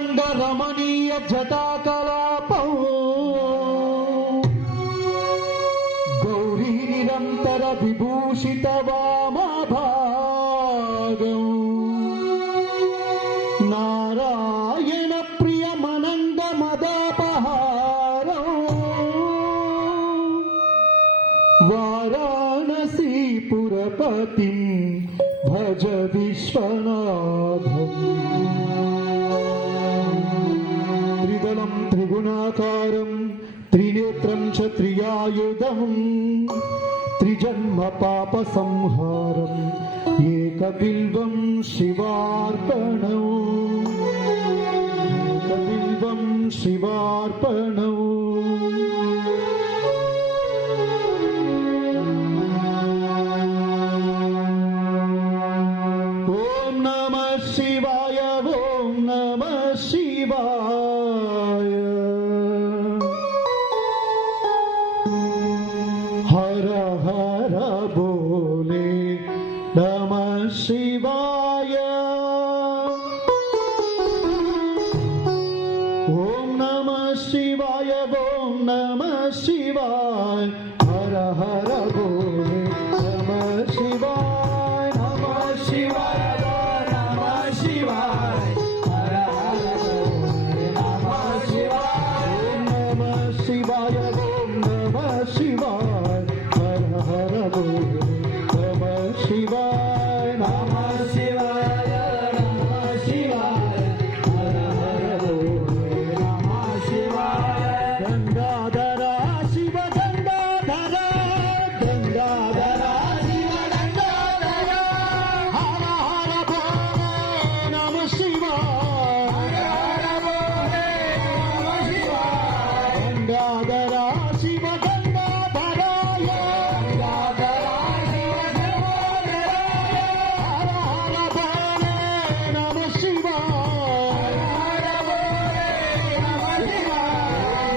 రంగ రమణీయ జటాకలాపం గౌరీ నిరంతర విభూషిత వామభాగం నారాయణ ప్రియ మనంద మదాపహారం వారాణసీపురపతిం భజ విశ్వనాథం త్రిదళం త్రిగుణాకారం త్రినేత్రం చ త్రియాయుధం త్రిజన్మ పాప సంహారం ఏకబిల్వం శివార్పణం ఏకబిల్వం శివార్పణం ఓం నమః శివాయ ఓం నమః శివాయ హర హర బోలే నమః శివాయ ఓం నమః శివాయ ఓం నమః శివాయ హర హర బోలే నమః శివాయ నమః శివాయ నమః శివాయ హర హర బోలే నమః శివాయ నమః శివాయ ఓం నమః శివాయ హర హర బోలే నమః శివాయ నమః శివాయ నమః శివాయ హర హర బోలే నమః శివాయ గంగాధర శివ గంగాధర గంగాధర శివ గంగాధర హర హర బోలే నమః శివాయ హర హర బోలే నమః శివాయ గంగాధర శివ గంగాధరాయ గంగాధర శివ గంగాధరాయ హర హర బోలే నమః శివాయ హర హర బోలే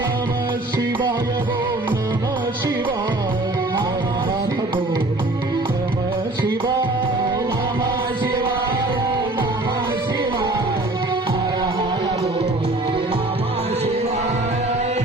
నమః శివాయ ఓం నమః శివాయ హర హర బోలే నమః శివాయ నమః శివాయ నమః శివాయ హర హర బోలే నమః శివాయ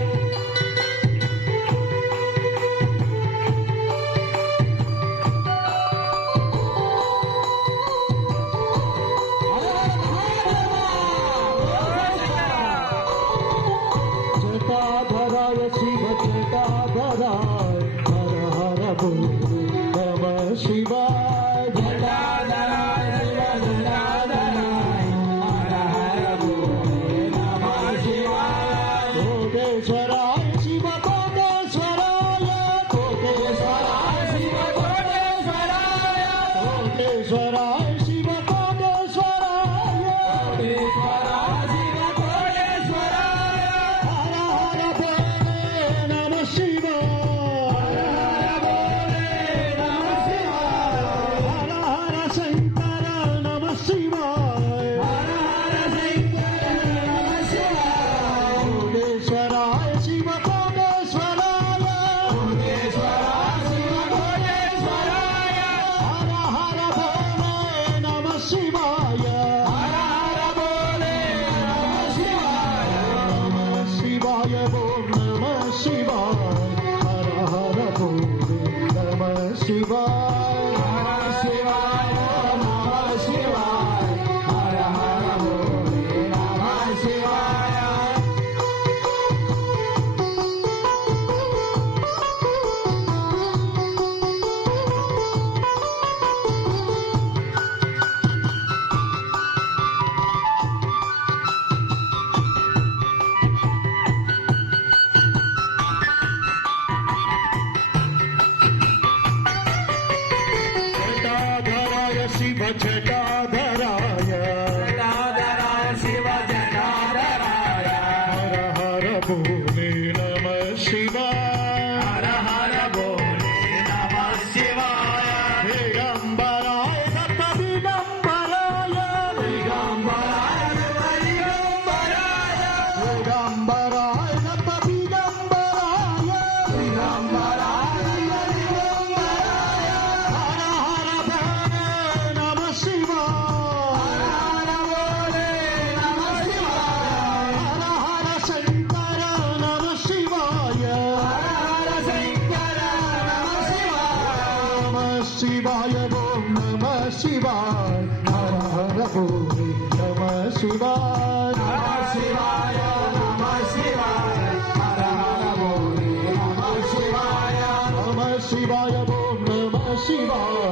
జటాధరాయ శివ జటాధరాయ హర హర బోలే నమః శివాయ జటాధరాయ శివ జటాధరాయ హర హర బోలే నమః శివాయ కోటేశ్వరాయ శివ కోటేశ్వరాయ కోటేశ్వరాయ శివ కోటేశ్వరాయ కోటేశ్వరాయ శివ కోటేశ్వరాయ కోటేశ్వరాయ శివ కోటేశ్వరాయ హర హర బోలే నమః శివాయ హర హర బోలే నమః శివాయ హర హర శంకర నమః శివాయ హర హర శంకర నమః శివాయ కోటేశ్వరాయ శివ కోటేశ్వరాయ కోటేశ్వరాయ శివ కోటేశ్వరాయ హర హర బోలే నమః శివాయ హర హర బోలే నమః శివాయ నమః శివాయ ఓం నమః శివాయ హర హర బోలే నమః శివాయ నమః శివాయ నమః శివాయ హర హర బోలే నమః శివాయ జటాధరాయ శివ జటాధరాయ జటాధరాయ శివ జటాధరాయ హర హర బోలే నమః శివాయ హర హర బోలే నమః శివాయ దిగంబరాయ దత్త దిగంబరాయ దిగంబరాయ దత్త దిగంబరాయ దిగంబరాయ దత్త దిగంబరాయ దిగంబరాయ హర హర బోలే నమః శివాయ హర హర బోలే నమః శివాయ शिवाय हर हर बोले नमः शिवाय नमः शिवाय नमः शिवाय हर हर बोले नमः शिवाय नमः शिवाय ओम नमः शिवाय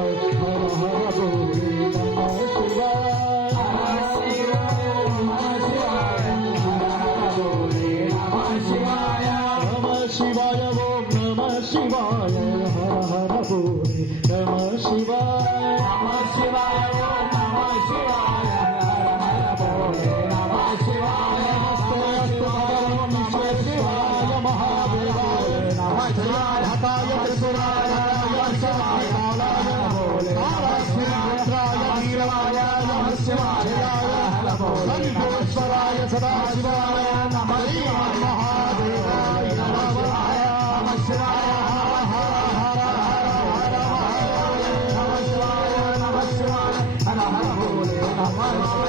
हर हर बोले नमः शिवाय नमः शिवाय नमः शिवाय हर हर बोले नमः शिवाय नमः शिवाय ओम नमः शिवाय हर हर बोले नमः शिवाय नमः शिवाय ओम नमः शिवाय हर हर बोले नमः शिवाय नमः शिवाय महादेवाय नमः शिवाय हताय त्रिपुराय शिवाय बोले रुद्राय नीलवाय नमः शिवाय संतोषराय सदाशिवाय नमः महादेवाय नमः नमः शिवाय नमः शिवाय नमः शिवाय हर हर बोले नमः